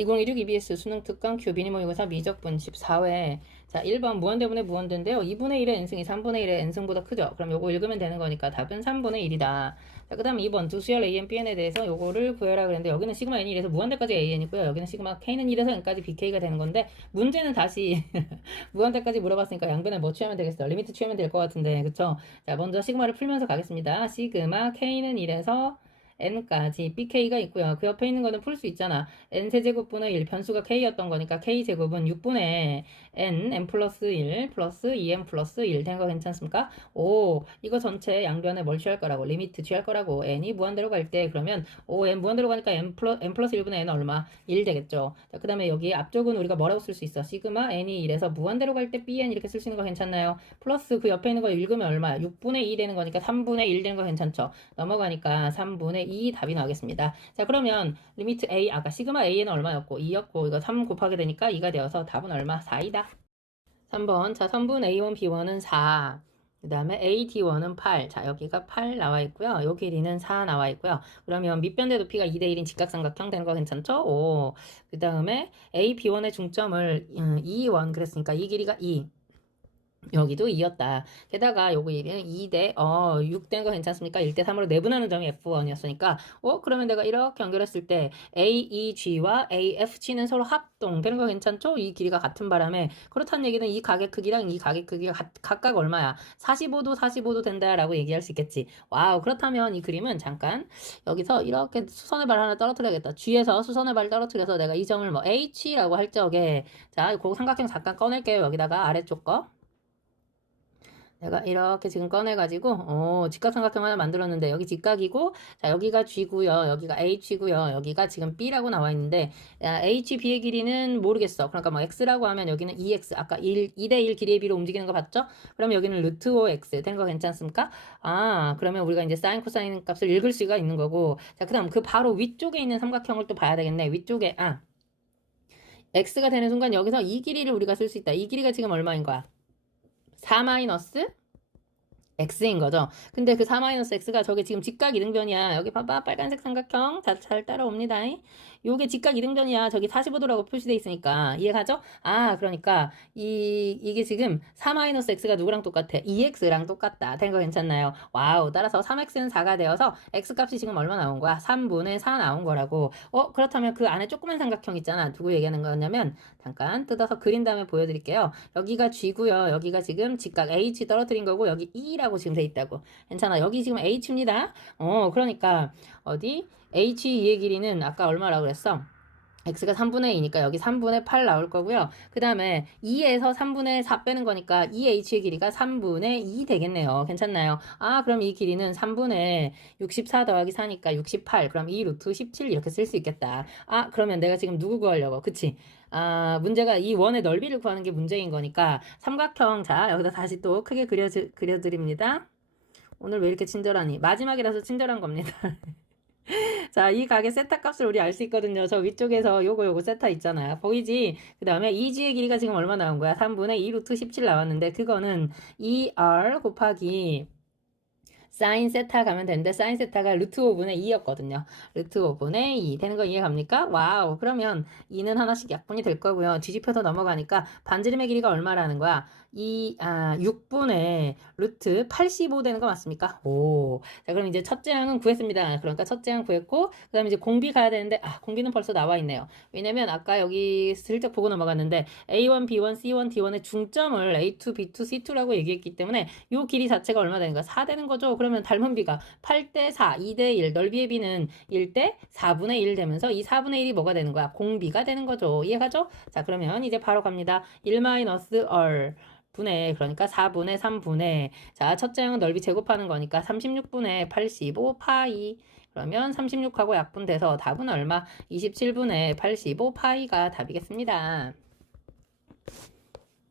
2016 EBS 수능 특강 큐비니 모의고사 미적분 14회. 자, 1번 무한대분의 무한대인데요. 2분의 1의 n승이 3분의 1의 n승보다 크죠? 그럼 요거 읽으면 되는 거니까 답은 3분의 1이다. 자, 그 다음 2번 두 수열 a n, b n에 대해서 요거를 구해라 그랬는데 여기는 시그마 n이 이래서 무한대까지 an이고요. 여기는 시그마 k는 1에서 n까지 bk가 되는 건데 문제는 다시 무한대까지 물어봤으니까 양변에 뭐 취하면 되겠어? 리미트 취하면 될 것 같은데, 그쵸? 자, 먼저 시그마를 풀면서 가겠습니다. 시그마 k는 1에서 n까지 bk가 있고요. 그 옆에 있는 거는 풀 수 있잖아. n세제곱분의 1 변수가 k였던 거니까 k제곱은 6분의 n 플러스 1 플러스 2n 플러스 1 된 거 괜찮습니까? 오, 이거 전체 양변에 뭘 취할 거라고? 리미트 취할 거라고. n이 무한대로 갈 때 그러면 n 무한대로 가니까 n 플러스 1분의 n 얼마? 1 되겠죠. 자, 그 다음에 여기 앞쪽은 우리가 뭐라고 쓸 수 있어? 시그마 n이 1에서 무한대로 갈 때 bn 이렇게 쓸 수 있는 거 괜찮나요? 플러스 그 옆에 있는 거 읽으면 얼마야? 6분의 2 되는 거니까 3분의 1 되는 거 괜찮죠? 넘어가니까 3분의 2 답이 나오겠습니다. 자, 그러면 리미트 a, 아까 시그마 a는 얼마였고 2였고 이거 3 곱하게 되니까 2가 되어서 답은 얼마? 4이다. 3번. 자, 선분 a1 b1은 4. 그 다음에 AD1은 8. 자, 여기가 8 나와 있고요. 요 길이는 4 나와 있고요. 그러면 밑변대 높이가 2대1인 직각삼각형 되는 거 괜찮죠? 오. 그 다음에 AB1의 중점을 2, 1 그랬으니까 이 길이가 2. 여기도 2였다. 게다가 요거 1은 2대 6 된 거 괜찮습니까? 1대 3으로 내분하는 점이 F1이었으니까 그러면 내가 이렇게 연결했을 때 AEG와 AFG는 서로 합동되는 거 괜찮죠? 이 길이가 같은 바람에 그렇다는 얘기는 이 각의 크기랑 이 각의 크기가 각각 얼마야? 45도 45도 된다라고 얘기할 수 있겠지. 와우. 그렇다면 이 그림은 잠깐 여기서 이렇게 수선의 발 하나 떨어뜨려야겠다. G에서 수선의 발 떨어뜨려서 내가 이 점을 뭐 H라고 할 적에 자, 그 삼각형 잠깐 꺼낼게요. 여기다가 아래쪽 거. 내가 이렇게 지금 꺼내가지고 직각삼각형 하나 만들었는데 여기 직각이고 자 여기가 G고요. 여기가 H고요. 여기가 지금 B라고 나와 있는데 H, B의 길이는 모르겠어. 그러니까 뭐 X라고 하면 여기는 2X 아까 2대1 길이의 B로 움직이는 거 봤죠? 그러면 여기는 루트 5X 된 거 괜찮습니까? 아 그러면 우리가 이제 사인 코사인 값을 읽을 수가 있는 거고 자 그 다음 그 바로 위쪽에 있는 삼각형을 또 봐야 되겠네. 위쪽에 X가 되는 순간 여기서 이 길이를 우리가 쓸 수 있다. 이 길이가 지금 얼마인 거야? 4 마이너스 x인 거죠. 근데 그 4-x가 저게 지금 직각 이등변이야. 여기 봐봐. 빨간색 삼각형. 잘 따라옵니다. 요게 직각 이등변이야. 저기 45도라고 표시돼 있으니까. 이해가죠? 아, 그러니까 이게 지금 4-x가 누구랑 똑같아? 2x랑 똑같다. 된 거 괜찮나요? 와우. 따라서 3x는 4가 되어서 x 값이 지금 얼마 나온 거야? 3분의 4 나온 거라고. 그렇다면 그 안에 조그만 삼각형 있잖아. 누구 얘기하는 거냐면 잠깐 뜯어서 그린 다음에 보여드릴게요. 여기가 G고요. 여기가 지금 직각 H 떨어뜨린 거고 여기 E라고 지금 돼 있다고. 괜찮아. 여기 지금 H입니다. 그러니까 어디 H2의 길이는 아까 얼마라고 그랬어? x가 3분의 2니까 여기 3분의 8 나올 거고요. 그 다음에 2에서 3분의 4 빼는 거니까 2h의 길이가 3분의 2 되겠네요. 괜찮나요? 아 그럼 이 길이는 3분의 64 더하기 4니까 68. 그럼 2 루트 17 이렇게 쓸 수 있겠다. 아 그러면 내가 지금 누구 구하려고? 그치? 아 문제가 이 원의 넓이를 구하는 게 문제인 거니까 삼각형 자 여기다 다시 또 크게 그려드립니다. 오늘 왜 이렇게 친절하니? 마지막이라서 친절한 겁니다. 자, 이 가게 세타 값을 우리 알 수 있거든요. 저 위쪽에서 요거 세타 있잖아요. 보이지? 그 다음에 이지의 길이가 지금 얼마 나온 거야? 3분의 2 루트 17 나왔는데 그거는 2r 곱하기 사인 세타 가면 되는데 사인 세타가 루트 5분의 2였거든요. 루트 5분의 2 되는 거 이해 갑니까? 와우. 그러면 2는 하나씩 약분이 될 거고요. 뒤집혀서 넘어가니까 반지름의 길이가 얼마라는 거야? 6분의 루트 85 되는 거 맞습니까? 오. 자, 그럼 이제 첫째 항은 구했습니다. 그러니까 첫째 항 구했고 그 다음에 이제 공비 가야 되는데 공비는 벌써 나와 있네요. 왜냐면 아까 여기 슬쩍 보고 넘어갔는데 A1, B1, C1, D1의 중점을 A2, B2, C2라고 얘기했기 때문에 요 길이 자체가 얼마 되는 거야? 4 되는 거죠. 그러면 닮은 비가 8대 4, 2대 1, 넓이의 비는 1대 4분의 1 되면서 이 4분의 1이 뭐가 되는 거야? 공비가 되는 거죠. 이해가죠? 자, 그러면 이제 바로 갑니다. 1 마이너스 얼 분의 그러니까 4분의 3분의 자, 첫째 항은 넓이 제곱하는 거니까 36분의 85 파이 그러면 36하고 약분돼서 답은 얼마? 27분의 85 파이가 답이겠습니다.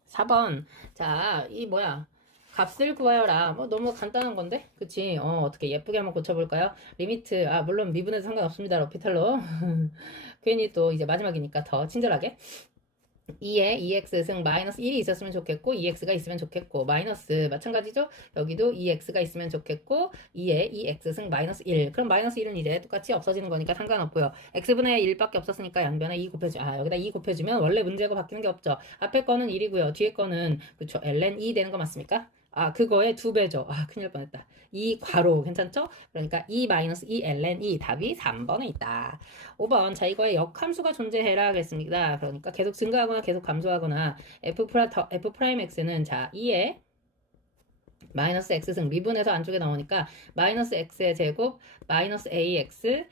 4번. 자, 이 뭐야? 값을 구하여라. 뭐 너무 간단한 건데? 그치? 어떻게 예쁘게 한번 고쳐볼까요? 리미트. 물론 미분해도 상관없습니다. 로피탈로. 괜히 또 이제 마지막이니까 더 친절하게. 2에 2x 승 마이너스 1이 있었으면 좋겠고 2x가 있으면 좋겠고 마이너스 마찬가지죠. 여기도 2x가 있으면 좋겠고 2에 2x 승 마이너스 1 그럼 마이너스 1은 이제 똑같이 없어지는 거니까 상관없고요. x분의 1밖에 없었으니까 양변에 2 곱해주 여기다 2 곱해주면 원래 문제가 바뀌는 게 없죠. 앞에 거는 1이고요. 뒤에 거는 그쵸 ln 2 되는 거 맞습니까? 그거의 2배죠. 큰일 날 뻔했다. 2 괄호 괜찮죠? 그러니까 2 마이너스 2 ln 2 답이 3번에 있다. 5번 자 이거에 역함수가 존재해라 그랬습니다. 그러니까 계속 증가하거나 계속 감소하거나 f 프라임 x는 자 2에 마이너스 x승 미분해서 안쪽에 나오니까 마이너스 x의 제곱 마이너스 ax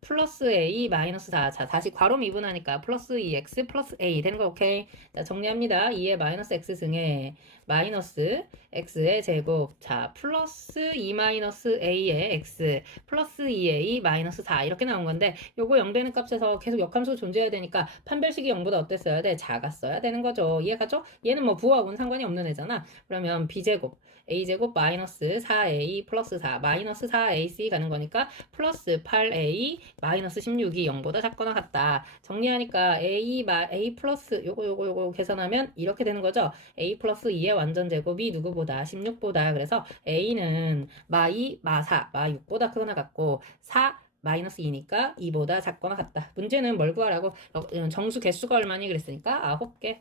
플러스 a 마이너스 4. 자, 다시 괄호 미분하니까 플러스 2x 플러스 a 되는 거 오케이. 자, 정리합니다. 2의 마이너스 x 승에 마이너스 x의 제곱. 자, 플러스 2 마이너스 a의 x 플러스 2a 마이너스 4 이렇게 나온 건데 요거 0 되는 값에서 계속 역함수 존재해야 되니까 판별식이 0보다 어땠어야 돼? 작았어야 되는 거죠. 이해가죠? 얘는 뭐 부하고는 상관이 없는 애잖아. 그러면 b제곱 a제곱 마이너스 4a 플러스 4 마이너스 4ac 가는 거니까 플러스 8a 마이너스 16이 0보다 작거나 같다. 정리하니까 a 플러스 요거 계산하면 이렇게 되는 거죠. a 플러스 2의 완전 제곱이 누구보다 16보다. 그래서 a는 마2 마4 마6보다 크거나 같고 4 마이너스 2니까 2보다 작거나 같다. 문제는 뭘 구하라고 정수 개수가 얼마니 그랬으니까 9개.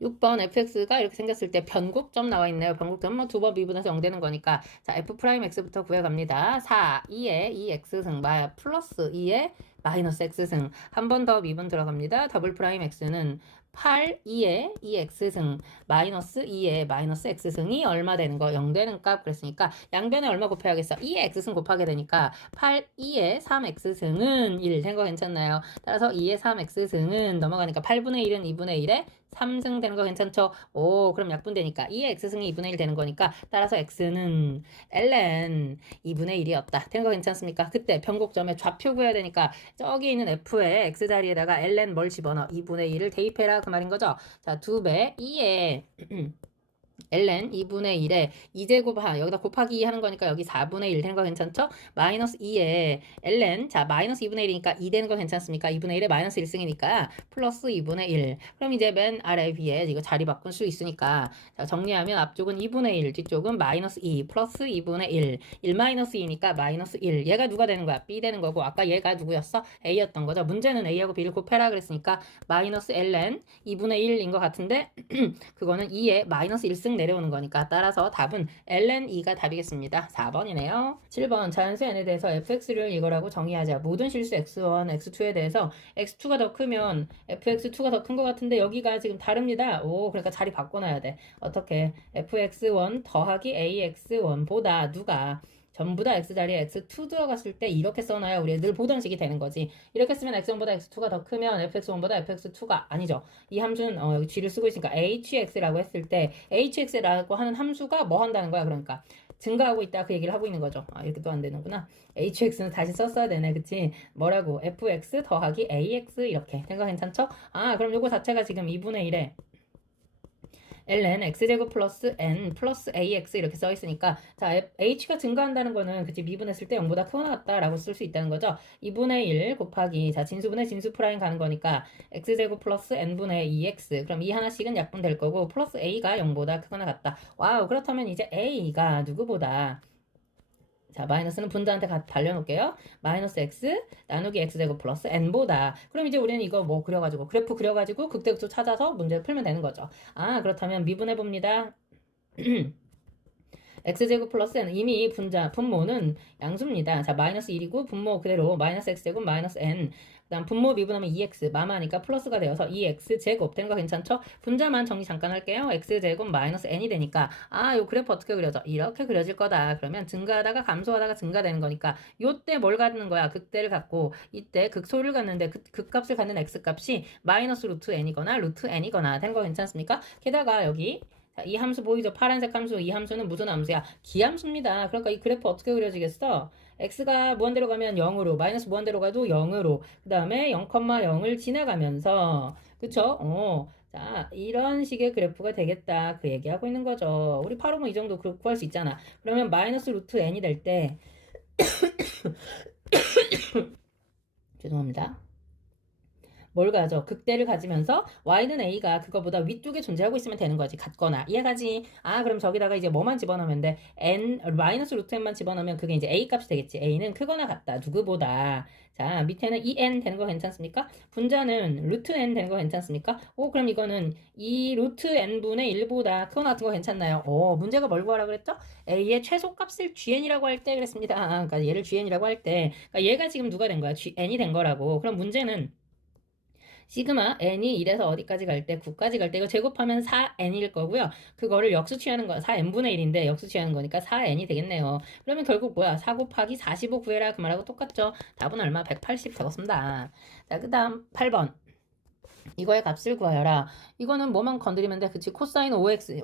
6번 fx가 이렇게 생겼을 때 변곡점 나와 있네요. 변곡점 뭐 2번 미분해서 0 되는 거니까 자 f 프라임 x부터 구해갑니다. 4, 2에 2x승 플러스 2에 마이너스 x승 한 번 더 미분 들어갑니다. 더블 프라임 x는 8, 2에 2x승 마이너스 2에 마이너스 x승이 얼마 되는 거? 0 되는 값 그랬으니까 양변에 얼마 곱해야겠어? 2에 x승 곱하게 되니까 8, 2에 3x승은 1 된 거 괜찮나요? 따라서 2에 3x승은 넘어가니까 8분의 1은 2분의 1에 3승 되는 거 괜찮죠? 오, 그럼 약분되니까 2의 x승이 2분의 1 되는 거니까 따라서 x는 ln 2분의 1이었다. 되는 거 괜찮습니까? 그때 변곡점에 좌표 구해야 되니까 저기 있는 f의 x 자리에다가 ln 뭘 집어넣어? 2분의 1을 대입해라 그 말인 거죠? 자, 2배 2에 ln 2분의 1에 2제곱 여기다 곱하기 2 하는 거니까 여기 4분의 1 되는 거 괜찮죠? 마이너스 2에 ln 자 마이너스 2분의 1이니까 2 되는 거 괜찮습니까? 2분의 1에 마이너스 1승이니까 플러스 2분의 1 그럼 이제 맨 아래 위에 이거 자리 바꿀 수 있으니까 자 정리하면 앞쪽은 2분의 1 뒤쪽은 마이너스 2 플러스 2분의 1 마이너스 2니까 마이너스 1 얘가 누가 되는 거야? B 되는 거고 아까 얘가 누구였어? A였던 거죠. 문제는 A하고 B를 곱해라 그랬으니까 마이너스 ln 2분의 1인 것 같은데 그거는 2에 마이너스 1승 내려오는 거니까 따라서 답은 ln 2가 답이겠습니다. 4번이네요. 7번 자연수 n에 대해서 fx를 이거라고 정의하자. 모든 실수 x1, x2에 대해서 x2가 더 크면 fx2가 더 큰 것 같은데 여기가 지금 다릅니다. 그러니까 자리 바꿔놔야 돼. 어떻게? fx1 더하기 ax1보다 누가 전부 다 x자리에 x2 들어갔을 때 이렇게 써놔야 우리 늘 보던 식이 되는 거지. 이렇게 쓰면 x1보다 x2가 더 크면 fx1보다 fx2가 아니죠. 이 함수는 여기 G를 쓰고 있으니까 hx라고 했을 때 hx라고 하는 함수가 뭐 한다는 거야. 그러니까 증가하고 있다 그 얘기를 하고 있는 거죠. 이렇게 또 안 되는구나. hx는 다시 썼어야 되네. 그치? 뭐라고? fx 더하기 ax 이렇게 된 거 괜찮죠? 그럼 요거 자체가 지금 2분의 1에 ln x제곱 플러스 n 플러스 ax 이렇게 써 있으니까 자 h가 증가한다는 거는 그치 미분했을 때 0보다 크거나 같다라고 쓸 수 있다는 거죠. 2분의 1 곱하기 자 진수분의 진수 프라임 가는 거니까 x제곱 플러스 n분의 2x 그럼 이 하나씩은 약분될 거고 플러스 a가 0보다 크거나 같다. 와우 그렇다면 이제 a가 누구보다 자, 마이너스는 분자한테 달려놓을게요. 마이너스 x 나누기 x제곱 플러스 n보다. 그럼 이제 우리는 이거 뭐 그려가지고 그래프 그려가지고 극대극소 찾아서 문제를 풀면 되는 거죠. 그렇다면 미분해봅니다. x제곱 플러스 n 이미 분모는 양수입니다. 자 마이너스 1이고 분모 그대로 마이너스 x제곱 마이너스 n 그 다음 분모 미분하면 2x 마마니까 플러스가 되어서 2x제곱 되는 거 괜찮죠? 분자만 정리 잠깐 할게요. x제곱 마이너스 n이 되니까 요 그래프 어떻게 그려져? 이렇게 그려질 거다. 그러면 증가하다가 감소하다가 증가되는 거니까 요때 뭘 갖는 거야? 극대를 갖고 이때 극소를 갖는데 극값을 갖는 x값이 마이너스 루트 n이거나 루트 n이거나 된 거 괜찮습니까? 게다가 여기 자, 이 함수 보이죠? 파란색 함수. 이 함수는 무슨 함수야? 기함수입니다. 그러니까 이 그래프 어떻게 그려지겠어? x가 무한대로 가면 0으로, 마이너스 무한대로 가도 0으로, 그 다음에 0,0을 지나가면서, 그쵸? 자, 이런 식의 그래프가 되겠다. 그 얘기하고 있는 거죠. 우리 바로 뭐 이 정도 구할 수 있잖아. 그러면 마이너스 루트 n이 될 때, 죄송합니다. 뭘 가져? 극대를 가지면서 y는 a가 그거보다 위쪽에 존재하고 있으면 되는 거지. 같거나. 이해가지? 아, 그럼 저기다가 이제 뭐만 집어넣으면 돼? n, 마이너스 루트 n만 집어넣으면 그게 이제 a 값이 되겠지. a는 크거나 같다. 누구보다. 자, 밑에는 2n 되는 거 괜찮습니까? 분자는 루트 n 되는 거 괜찮습니까? 오, 그럼 이거는 이 루트 n분의 1보다 크거나 같은 거 괜찮나요? 오, 문제가 뭘 구하라 그랬죠? a의 최소값을 gn이라고 할 때 그랬습니다. 그러니까 얘를 gn이라고 할 때, 그러니까 얘가 지금 누가 된 거야? n이 된 거라고. 그럼 문제는 시그마 n이 1에서 어디까지 갈 때, 9까지 갈 때 이거 제곱하면 4n일 거고요. 그거를 역수 취하는 거 4n분의 1인데 역수 취하는 거니까 4n이 되겠네요. 그러면 결국 뭐야? 4 곱하기 45 구해라 그 말하고 똑같죠? 답은 얼마? 180 적었습니다. 자, 그 다음 8번. 이거의 값을 구하여라. 이거는 뭐만 건드리면 돼? 그치? 코사인 5x,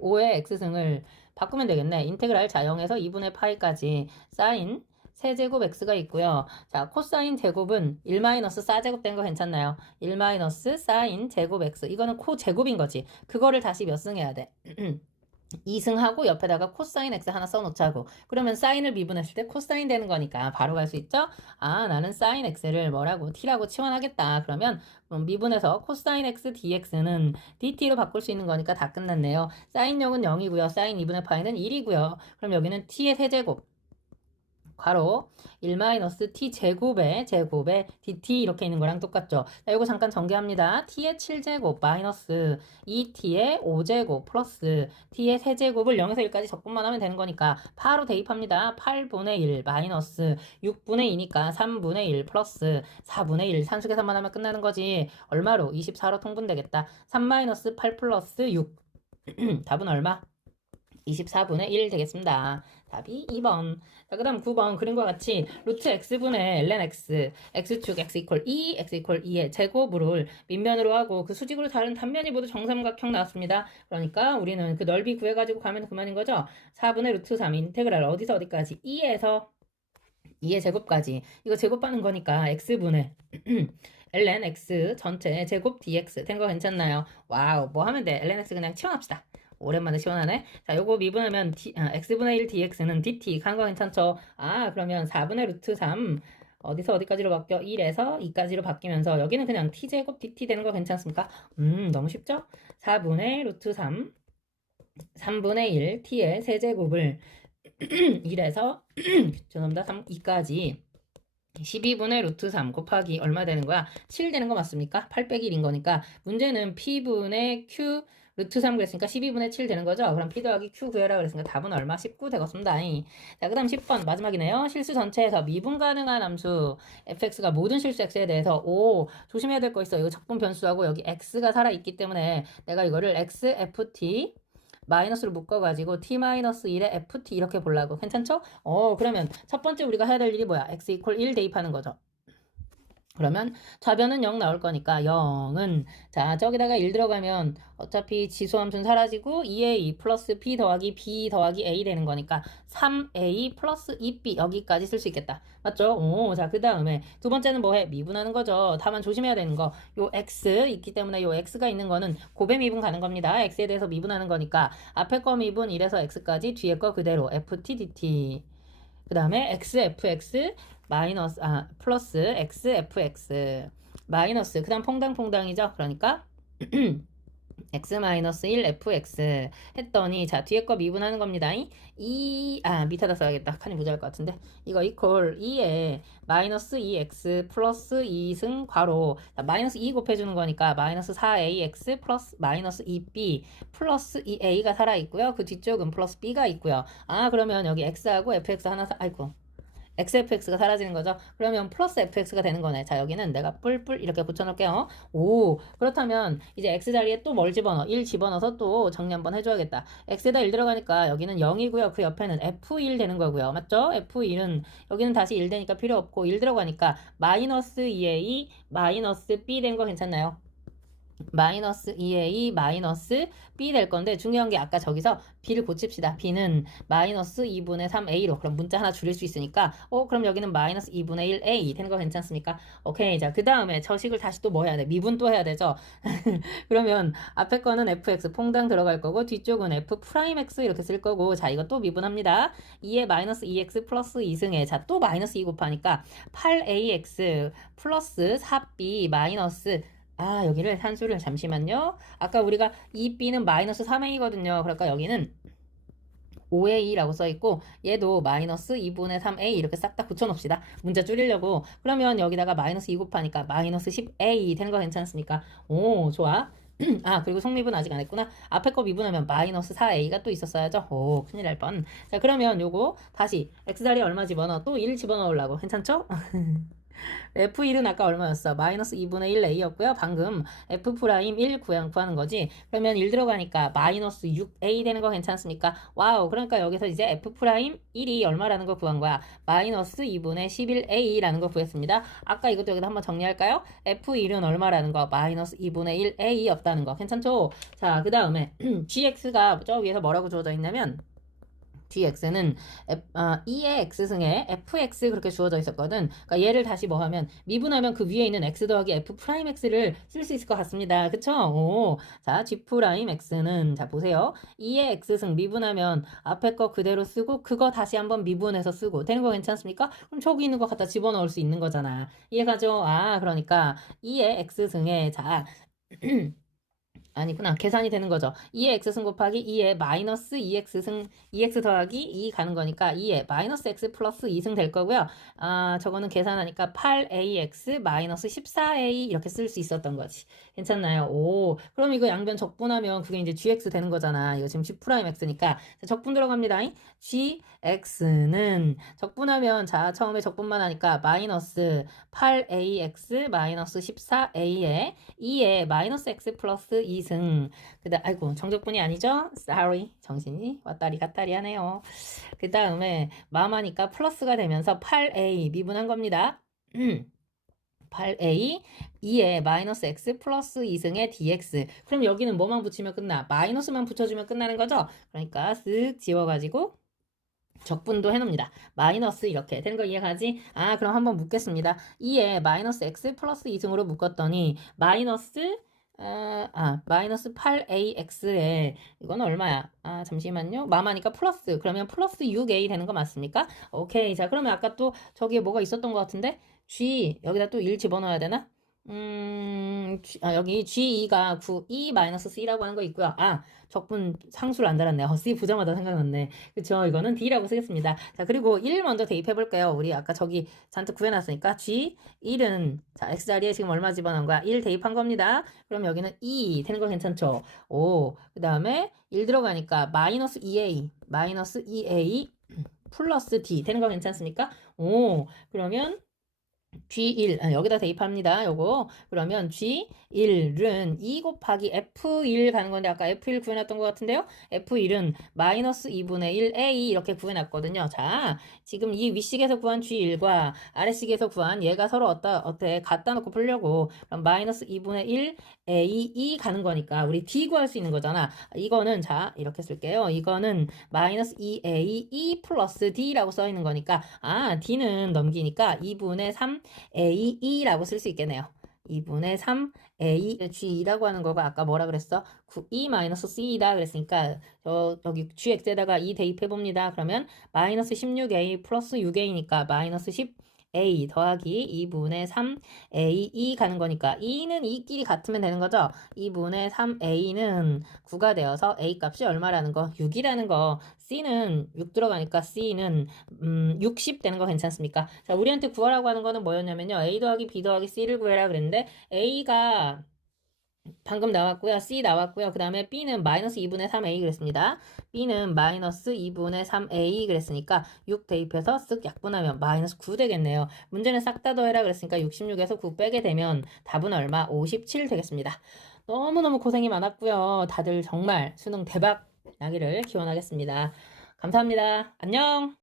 5의 x승을 바꾸면 되겠네. 인테그랄 자영에서 2분의 파이까지 사인 세제곱 x가 있고요. 자, 코사인 제곱은 1-4제곱 된 거 괜찮나요? 1-사인 제곱 x. 이거는 코 제곱인 거지. 그거를 다시 몇 승 해야 돼? 2승하고 옆에다가 코사인 x 하나 써놓자고. 그러면 사인을 미분했을 때 코사인 되는 거니까 바로 갈 수 있죠? 아, 나는 사인 x를 뭐라고? t라고 치환하겠다. 그러면 미분해서 코사인 x dx는 dt로 바꿀 수 있는 거니까 다 끝났네요. 사인용은 0이고요. 사인 2분의 파이는 1이고요. 그럼 여기는 t의 세제곱. 괄호 1-t 제곱에 dt 이렇게 있는 거랑 똑같죠. 자, 이거 잠깐 전개합니다. t의 7제곱 마이너스 2t의 5제곱 플러스 t의 세제곱을 0에서 1까지 적분만 하면 되는 거니까 바로 대입합니다. 8분의 1 마이너스 6분의 2니까 3분의 1 플러스 4분의 1 산수 계산만 하면 끝나는 거지. 얼마로? 24로 통분되겠다. 3-8 플러스 6 답은 얼마? 24분의 1 되겠습니다. 답이 2번. 자, 그 다음 9번 그림과 같이 루트 x분의 ln x, x축 x 이퀄 2, x 이퀄 2의 제곱을 밑면으로 하고 그 수직으로 다른 단면이 모두 정삼각형 나왔습니다. 그러니까 우리는 그 넓이 구해가지고 가면 그만인 거죠. 4분의 루트 3 인테그랄 어디서 어디까지? 2에서 2의 제곱까지. 이거 제곱하는 거니까 x분의 ln x 전체 제곱 dx 된 거 괜찮나요? 와우, 뭐 하면 돼? ln x 그냥 치워납시다. 오랜만에 시원하네. 자, 요거 미분하면 x분의 1 dx는 dt 간 거 괜찮죠? 아, 그러면 4분의 루트 3 어디서 어디까지로 바뀌어? 1에서 2까지로 바뀌면서 여기는 그냥 t제곱 dt 되는 거 괜찮습니까? 너무 쉽죠? 4분의 루트 3 3분의 1 t의 세제곱을 1에서 죄송합니다. 2까지 12분의 루트 3 곱하기 얼마 되는 거야? 7 되는 거 맞습니까? 8 빼기 1인 거니까 문제는 p분의 q 루트 3 그랬으니까 12분의 7 되는 거죠? 그럼 p 더하기 q 구해라 그랬으니까 답은 얼마? 19 되겠습니다. 자, 그 다음 10번 마지막이네요. 실수 전체에서 미분 가능한 함수 fx가 모든 실수 x에 대해서 조심해야 될 거 있어. 이거 적분 변수하고 여기 x가 살아있기 때문에 내가 이거를 xft 마이너스로 묶어가지고 t-1의 ft 이렇게 보려고. 괜찮죠? 그러면 첫 번째 우리가 해야 될 일이 뭐야? x 이퀄 1 대입하는 거죠. 그러면 좌변은 0 나올 거니까 0은 자 저기다가 1 들어가면 어차피 지수함수는 사라지고 2a 플러스 b 더하기 b 더하기 a 되는 거니까 3a 플러스 2b 여기까지 쓸 수 있겠다. 맞죠? 자 그 다음에 두 번째는 뭐해? 미분하는 거죠. 다만 조심해야 되는 거 요 x 있기 때문에 요 x가 있는 거는 고배 미분 가는 겁니다. x에 대해서 미분하는 거니까 앞에 거 미분 1에서 x까지 뒤에 거 그대로 ft dt 그 다음에 xfx 마이너스 플러스 xfx 마이너스 그 다음 퐁당퐁당이죠. 그러니까 x-1 fx 했더니 자 뒤에 거 미분하는 겁니다. 밑에다 써야겠다. 칸이 모자랄 것 같은데 이거 이퀄 2에 마이너스 2x 플러스 2승 괄호 마이너스 2 곱해주는 거니까 마이너스 4ax 플러스 마이너스 2b 플러스 2a가 살아있고요. 그 뒤쪽은 플러스 b가 있고요. 그러면 여기 x하고 fx 하나 아이고 xfx가 사라지는 거죠. 그러면 플러스 fx가 되는 거네. 자 여기는 내가 뿔뿔 이렇게 붙여놓을게요. 그렇다면 이제 x 자리에 또 뭘 집어넣어? 1 집어넣어서 또 정리 한번 해줘야겠다. x에다 1 들어가니까 여기는 0이고요. 그 옆에는 f1 되는 거고요. 맞죠? f1은 여기는 다시 1 되니까 필요 없고 1 들어가니까 마이너스 2a 마이너스 b 된 거 괜찮나요? 마이너스 2a 마이너스 b 될 건데 중요한 게 아까 저기서 b를 고칩시다. b는 마이너스 2분의 3a로 그럼 문자 하나 줄일 수 있으니까 그럼 여기는 마이너스 2분의 1a 되는 거 괜찮습니까? 오케이. 자, 그 다음에 저식을 다시 또 뭐 해야 돼? 미분 또 해야 되죠? 그러면 앞에 거는 fx 퐁당 들어갈 거고 뒤쪽은 f 프라임 x 이렇게 쓸 거고 자, 이거 또 미분합니다. 2에 마이너스 2x 플러스 2승에 자, 또 마이너스 2 곱하니까 8ax 플러스 4b 마이너스 여기를 산수를 잠시만요. 아까 우리가 2b는 마이너스 3a거든요. 그러니까 여기는 5a라고 써있고 얘도 마이너스 2분의 3a 이렇게 싹 다 붙여놓읍시다. 문자 줄이려고. 그러면 여기다가 마이너스 2 곱하니까 마이너스 10a 되는 거 괜찮습니까? 오, 좋아. 그리고 성미분 아직 안 했구나. 앞에 거 미분하면 마이너스 4a가 또 있었어야죠. 오, 큰일 날 뻔. 자, 그러면 요거 다시 x자리에 얼마 집어넣어? 또 1 집어넣으려고. 괜찮죠? F1은 아까 얼마였어? 마이너스 2분의 1a였고요. 방금 F'1 구하는 거지. 그러면 1 들어가니까 마이너스 6a 되는 거 괜찮습니까? 와우. 그러니까 여기서 이제 F'1이 얼마라는 거 구한 거야? 마이너스 2분의 11a라는 거 구했습니다. 아까 이것도 여기다 한번 정리할까요? F1은 얼마라는 거? 마이너스 2분의 1a였다는 거. 괜찮죠? 자, 그 다음에 gx가 저 위에서 뭐라고 주어져 있냐면 gx는 2의 x승에 fx 그렇게 주어져 있었거든. 그러니까 얘를 다시 뭐 하면 미분하면 그 위에 있는 x 더하기 f 프라임 x를 쓸 수 있을 것 같습니다. 그쵸? 오. 자, g 프라임 x는 자 보세요. 2의 x승 미분하면 앞에 거 그대로 쓰고 그거 다시 한번 미분해서 쓰고 되는 거 괜찮습니까? 그럼 저기 있는 거 갖다 집어넣을 수 있는 거잖아. 이해가죠? 그러니까 2의 x승에 자 아니구나. 계산이 되는 거죠. 2의 x승 곱하기 2의 마이너스 2x승 2x 더하기 2 가는 거니까 2의 마이너스 x 플러스 2승 될 거고요. 저거는 계산하니까 8ax 마이너스 14a 이렇게 쓸 수 있었던 거지. 괜찮나요? 오, 그럼 이거 양변 적분하면 그게 이제 gx 되는 거잖아. 이거 지금 g 프라임 x니까 적분 들어갑니다. gx는 적분하면 자 처음에 적분만 하니까 마이너스 8ax 마이너스 14a에 2에 마이너스 x 플러스 2승 아이고 정적분이 아니죠? Sorry. 정신이 왔다리 갔다리 하네요. 그 다음에 마마니까 플러스가 되면서 8a 미분한 겁니다. 8a 2에 마이너스 x 플러스 2승의 dx. 그럼 여기는 뭐만 붙이면 끝나? 마이너스만 붙여주면 끝나는 거죠? 그러니까 쓱 지워가지고 적분도 해놓습니다. 마이너스 이렇게 되는 거 이해가지? 그럼 한번 묶겠습니다. 2에 마이너스 x 플러스 2승으로 묶었더니 마이너스 마이너스 8ax에 이건 얼마야? 잠시만요. 마마니까 플러스. 그러면 플러스 6a 되는 거 맞습니까? 오케이. 자, 그러면 아까 또 저기에 뭐가 있었던 것 같은데? g 여기다 또 1 집어넣어야 되나? 여기 G2가 9E-C라고 하는 거 있고요. 적분 상수를 안 달았네요. C 보자마자 생각났네. 그쵸? 이거는 D라고 쓰겠습니다. 자, 그리고 1 먼저 대입해 볼게요. 우리 아까 저기 잔뜩 구해놨으니까 G1은 자, X자리에 지금 얼마 집어넣은 거야? 1 대입한 겁니다. 그럼 여기는 2 되는 거 괜찮죠? 오, 그 다음에 1 들어가니까 마이너스 2A 플러스 D 되는 거 괜찮습니까? 오, 그러면 G1 여기다 대입합니다. 요거 그러면 G1은 2 곱하기 F1 가는 건데 아까 F1 구해놨던 것 같은데요. F1은 마이너스 2분의 1A 이렇게 구해놨거든요. 자, 지금 이 윗식에서 구한 G1과 아래식에서 구한 얘가 서로 어때 갖다 놓고 풀려고 그럼 마이너스 2분의 1A 가는 거니까 우리 D 구할 수 있는 거잖아. 이거는 자 이렇게 쓸게요. 이거는 마이너스 2A 플러스 D라고 써 있는 거니까 D는 넘기니까 2분의 3AE라고 쓸 수 있겠네요. 2분의 3A G라고 하는 거가 아까 뭐라 그랬어? 9E-C이다 그랬으니까 여기 GX에다가 2 대입해 봅니다. 그러면 마이너스 16A 플러스 6A니까 마이너스 10A 더하기 2분의 3AE 가는 거니까 2는 2끼리 같으면 되는 거죠. 2분의 3A는 9가 되어서 A 값이 얼마라는 거? 6이라는 거. C는 6 들어가니까 C는 60 되는 거 괜찮습니까? 자, 우리한테 구하라고 하는 거는 뭐였냐면요. A 더하기 B 더하기 C를 구해라 그랬는데 A가 방금 나왔고요. C 나왔고요. 그 다음에 B는 마이너스 2분의 3A 그랬습니다. B는 마이너스 2분의 3A 그랬으니까 6 대입해서 쓱 약분하면 마이너스 9 되겠네요. 문제는 싹 다 더해라 그랬으니까 66에서 9 빼게 되면 답은 얼마? 57 되겠습니다. 너무너무 고생이 많았고요. 다들 정말 수능 대박 나기를 기원하겠습니다. 감사합니다. 안녕!